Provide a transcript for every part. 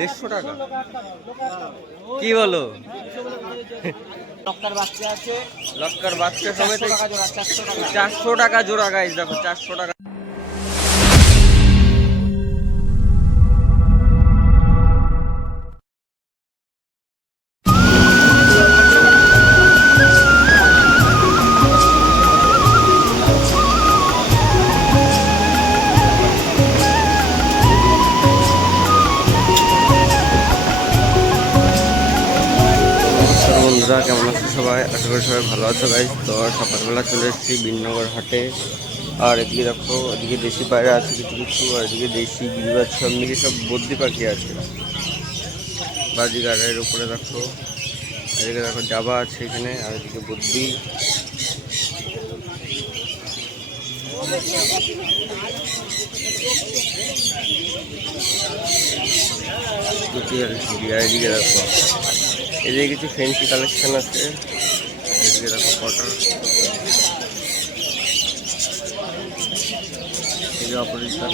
দেড়শো টাকা? কি বলো? লক্কার বাচ্চা আছে। লক্কার বাচ্চা টাকা চারশো টাকা। জোড়া গাইজ দেখো চারশো টাকা। বন্ধুরা, কেমন আছো সবাই? আশা করি সবাই ভালো আছো গাইজ তো সকালবেলা চলে এসেছি বিননগর হাটে। আর এদিকে দেখো, এদিকে দেশি পায়রা আছে, কিছু কিছু, আর এদিকে দেশি গিরিবাজ সব মিলিয়ে সব বদ্যি পাখি আছে। বাজিগারের উপরে দেখো এদিকে দেখো, জাবা আছে এখানে, আর এদিকে আর এদিকে দেখো এদিকে কিছু ফেন্সি কালেকশন আছে। এদিকে দেখো কটার এদিকে অপরিষ্কার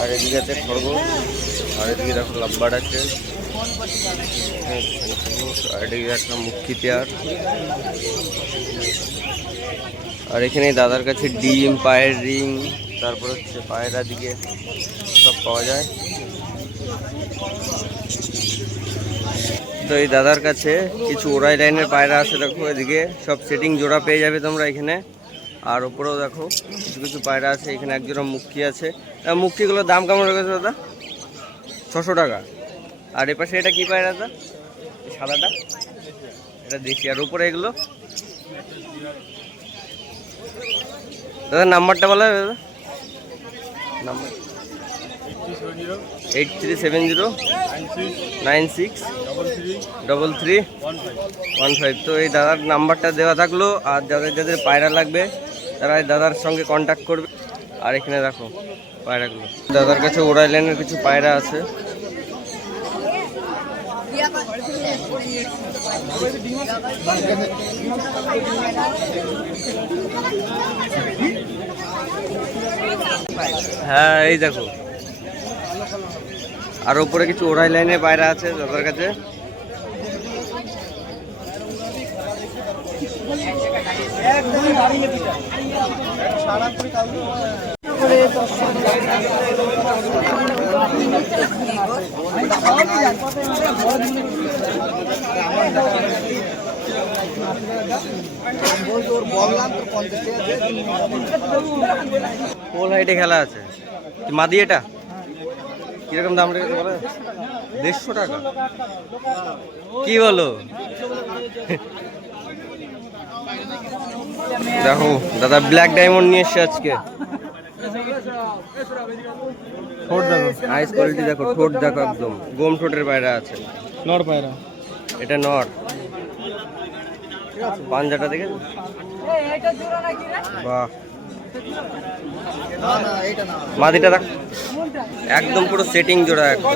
আর এদিকে আছে খরগোশ আর এদিকে দেখো লাম্বার আছে। হ্যাঁ, খরগোশ, আর এদিকে একটা মুক্তি পেয়ার। আর এখানে দাদার কাছে ডিম পায়ের রিং তারপর হচ্ছে পায়রা দিকে সব পাওয়া যায়। তো এই দাদার কাছে কিছু ওরাই লাইনের পায়রা আছে দেখো এদিকে। সব সেটিং জোড়া পেয়ে যাবে তোমরা এখানে। আর ওপরেও দেখো, কিছু কিছু পায়রা আছে, এখানে একজোড়া মুক্তি আছে। মুক্তিগুলোর দাম কেমন রেখেছে দাদা? ছশো টাকা। আর এপাশে এটা কি পায়রা দাদা? সাদাটা? এটা দেশি। আর উপরে এগুলো? দাদা, নাম্বারটা বলা দাদা। Number. Eight three seven zero nine six double three one five তো এই দাদার নাম্বারটা দেওয়া থাকল। আর যাদের যাদের পায়রা লাগবে তারা দাদার সঙ্গে কন্ট্যাক্ট করবে। আর এখানে রাখো পায়রাগুলো। দাদার কাছে ওরাই লাইনের কিছু পায়রা আছে। হ্যাঁ এই দেখো। আর উপরে কিছু ওরাই লাইনের পায়রা আছে দাদার কাছে। ফুল হাইটে খেলা আছে। কি মাদি এটা? কীরকম দাম রেখেছে দেড়শো টাকা। কি বলো? দেখো দাদা ব্ল্যাক ডায়মন্ড নিয়ে এসছে আজকে। ঠোঁট দেখো আইস কোয়ালিটি দেখো ঠোঁট দেখো একদম। গোম ঠোঁটের বাইরে আছে। নর পায়রা। এটা নর। পাঞ্জাটা দেখে বাহ। মাদিটা দেখ। একদম পুরো সেটিং জোড়া একদম।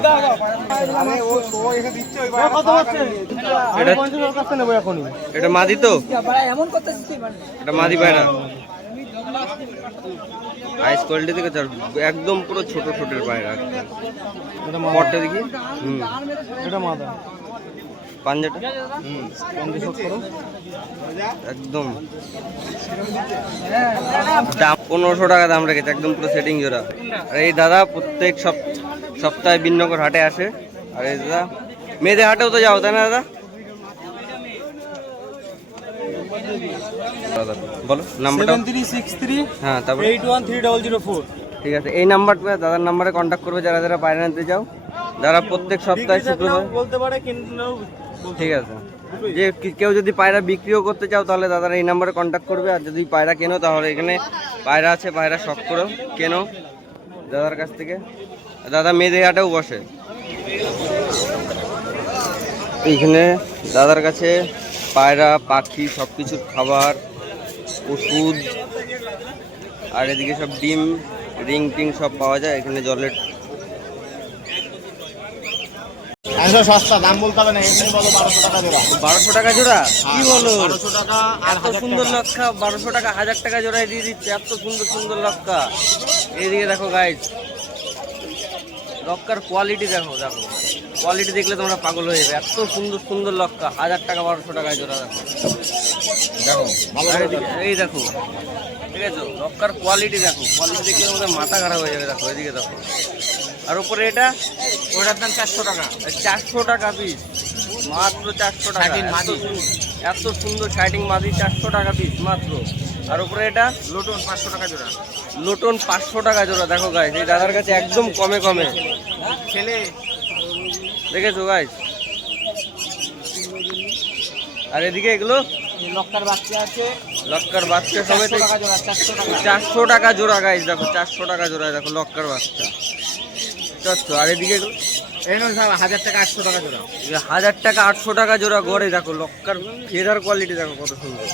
এটা এটা মাদি তো? এটা মাদি পায়রা। আইস কোয়ালিটি থেকে চার একদম পুরো ছোট ছোটের পায়রা। পরটা দেখি। হুম। এটা মাদা। পাঞ্জাটা? একদম। দাম পনেরোশো টাকা দাম রেখেছে একদম পুরো সেটিং জোড়া। আর এই দাদা প্রত্যেক সপ সপ্তাহে বিনগর হাটে আসে। আর এই দাদা মেয়েদের হাটেও তো যাও তাই না দাদা? বলো নাম্বারটা। হ্যাঁ তারপরে। ঠিক আছে এই নাম্বারটা দাদার নাম্বারে কন্ট্যাক্ট করবে যারা যারা বাইরে আনতে চাও যারা প্রত্যেক সপ্তাহে শুক্রবার বলতে পারে কিন্তু ঠিক আছে। যে কেউ যদি পায়রা বিক্রিও করতে চাও, তাহলে দাদারা এই নাম্বারে কন্ট্যাক্ট করবে। আর যদি পায়রা কেনো, তাহলে এখানে পায়রা আছে, পায়রা শখ করো। কেনো দাদার কাছ থেকে। দাদা মেয়েদের হাটেও বসে। এইখানে দাদার কাছে পায়রা, পাখি সব কিছুর খাবার, ওষুধ, আর এদিকে সব ডিম, রিং টিং সব পাওয়া যায়। এখানে জলের একশো সস্তা দাম বলতে হবে না এমনি বলো বারোশো টাকা দেবা বারোশো টাকা জোড়া? কি বলো? বারোশো টাকা এত হাজার সুন্দর টাকা। বারোশো টাকা হাজার টাকা জোড়ায় দিয়ে দিচ্ছে এত সুন্দর সুন্দর এইদিকে দেখো গাইজ লক্কার কোয়ালিটি দেখো দেখো। কোয়ালিটি দেখলে তোমরা পাগল হয়ে যাবে। এত সুন্দর সুন্দর লক্কা হাজার টাকা বারোশো টাকায় জোড়া দেখো। এই দেখো ঠিক আছে? লক্কার কোয়ালিটি দেখো কোয়ালিটি দেখলে মাথা খারাপ হয়ে যাবে দেখো এদিকে দেখো। আর উপরে এটা? ওটার দাম চারশো টাকা। চারশো টাকা পিস মাত্র চারশো টাকা। এত। সুন্দর- শাইটিং মাদি চারশো টাকা পিস মাত্র। আর উপরে এটা? লোটন পাঁচশো টাকা জোড়া। লোটন পাঁচশো টাকা জোড়া। দেখো গাইজ এই দাদার কাছে একদম কমে কমে। ছেলে। দেখেছ গাইজ আর এদিকে এগুলো? লক্কার বাচ্চা আছে। লক্কার বাচ্চা সমেত চারশো টাকা জোড়া চারশো চারশো টাকা জোড়া গাইজ দেখো চারশো টাকা জোড়া দেখো লক্কার বাচ্চা। আর এদিকে হাজার টাকা আটশো টাকা জোড়া। হাজার টাকা আটশো টাকা জোড়া গড়ে দেখো লক্কার ফেদার কোয়ালিটি দেখো কত সুন্দর।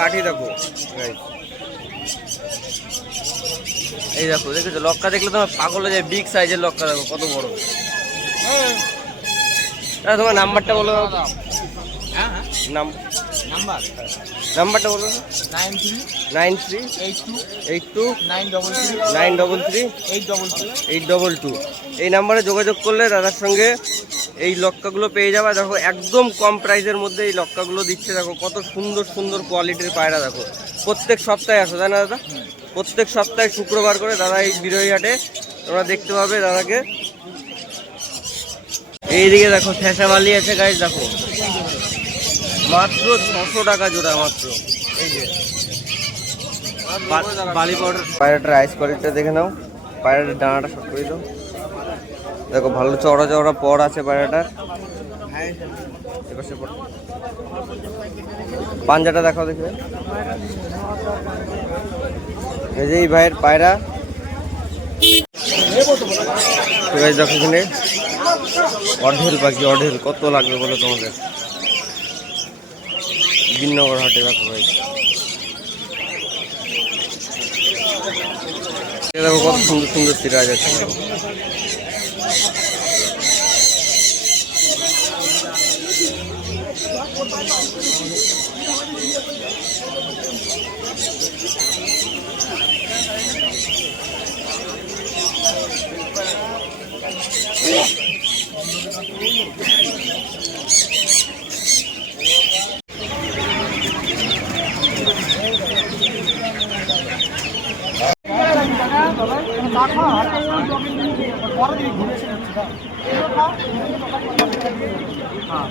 কাঠি দেখো। এই দেখো দেখেছ? লক্কা দেখলে তোমার পাগল হয়ে যায় বিগ সাইজের লক্কা দেখো কত বড়। দাদা, তোমার নাম্বারটা বলো। হ্যাঁ হ্যাঁ নাম নাম্বার? নাম্বারটা nine three nine three eight two eight two nine double three nine double three eight double eight double two. এই নাম্বারে যোগাযোগ করলে দাদার সঙ্গে এই লক্কাগুলো পেয়ে যাবে। দেখো একদম কম প্রাইসের মধ্যে এই লক্কাগুলো দিচ্ছে। দেখো কত সুন্দর সুন্দর কোয়ালিটির পায়রা। দেখো প্রত্যেক সপ্তাহে আসো তাই না দাদা? প্রত্যেক সপ্তাহে শুক্রবার করে দাদা এই বিরোহী হাটে তোমরা দেখতে পাবে দাদাকে। এইদিকে দেখো ফ্যাসাবালি আছে গাইজ দেখো। মাত্র ছশো টাকা জোড়া মাত্র। এই যে। বালি পাউডার পায়রাটার আইস কোয়ালিটিটা দেখে নাও। পায়রাটার ডানাটা শর্ট করে দাও। দেখো, ভালো চওড়া চওড়া পর আছে পায়রাটার। পাঞ্জাটা দেখাও দেখবে এই যে এই ভাইয়ের পায়রা। দেখো এখানে। অঢেল পাখি, অঢেল। কত লাগবে বলো তোমাদের বিনগর হাটে রাখা হয়েছে দেখো কত সুন্দর সুন্দর সিরাজ আছে Yeah. হ্যাঁ।